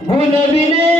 bu ne bilir?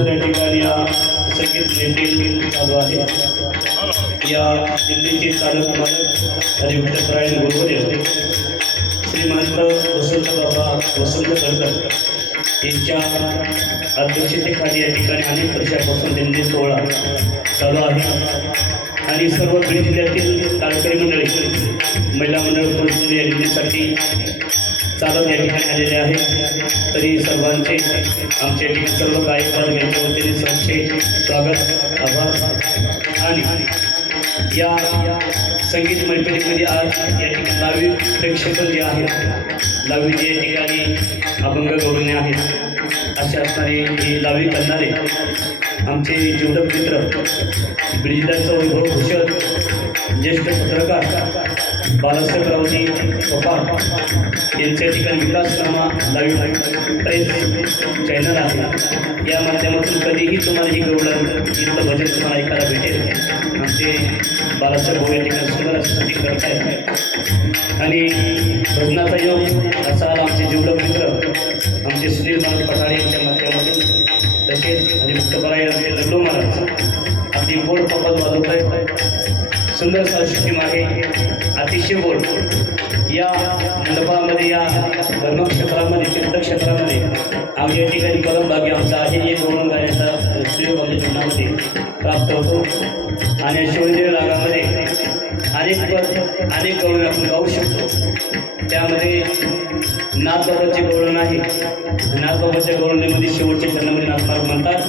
या ठिकाणी चालू आहे. या दिल्लीचे चालक मालक आणि विठ्ठलरायण गुरुवर्य श्रीमंत वसंत बाबा वसंत गडकर यांच्या अध्यक्षतेखाली या ठिकाणी अनेक वर्षापासून दिंडी सोहळा चालू आहे. आणि सर्व बीड जिल्ह्यातील तालकरी मंडळी महिला मंडळ प्रतिनिधी यांच्यासाठी चालव चालत या ठिकाणी आलेले आहे. तरी सर्वांचे आमच्या ठिकाणी सर्व गायकवाड यांच्या वतीने सर्वचे स्वागत आभार. आणि या संगीत मैफिलीमध्ये आज या ठिकाणी दहावी प्रेक्षक जे आहेत दहावीचे या ठिकाणी अभंग गौरणे आहेत. असे असणारे हे दहावी करणारे आमचे जीवलक मित्र ब्रिजिदाचं वैभव भूषण ज्येष्ठ पत्रकार बाळासाहेब रावजी पवार यांच्या ठिकाणी विकासनामा लाईव्ह प्रेस चॅनल आहे. या माध्यमातून कधीही तुम्हाला ही गवळण इथलं भजन तुम्हाला ऐकायला भेटेल. आमचे बाळासाहेब भाऊ या ठिकाणी सुंदर असं करत आहेत आणि भजनाचा योग सुंदर संस्कृती आहे अतिशय गोड या मंडपामध्ये या धर्मक्षेत्रामध्ये तीर्थक्षेत्रामध्ये आमच्या ठिकाणी कलमबागी आमचा आहे. एक गौरव गाण्याचा सुयोग आमच्या जीवनामध्ये प्राप्त होतो. आणि शिवदेव रागामध्ये अनेक पद अनेक गवळण आपण गाऊ शकतो. त्यामध्ये नाथबाबाचे गवळण आहे. नाथबाबाच्या गवळणीमध्ये शेवटचे चरणामध्ये नाथमार्ग म्हणतात.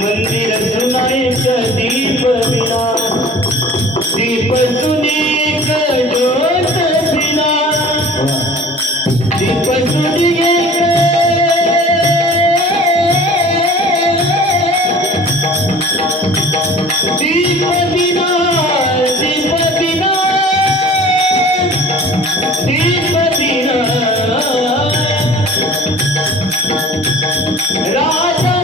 मंदिर सुनायच दीप बिना. दीप सुनेक ज्योत बिना. दीप दीप बिना दीप बिना. दीप बिना. राजा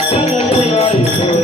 बिना जन